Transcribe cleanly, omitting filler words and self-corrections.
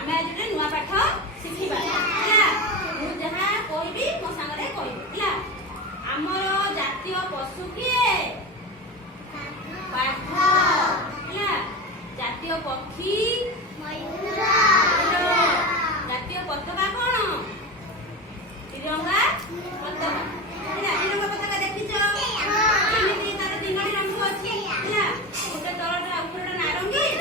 आमे आज गोटे नुआ पाठ शिखिबा ହେଲା मु जहा कहबी मो संगरे कहबी ହେଲା हमर जातीय पशु किए बाघ ହେଲା जातीय पक्षी मयूर जातीय पताका कोन तिरंगा पताका ହେଲା तिरंगा पताका देखिছো एमिति तार तीनोटी रंग अछि ହେଲା गोटे तळटा उपरटा नारंगी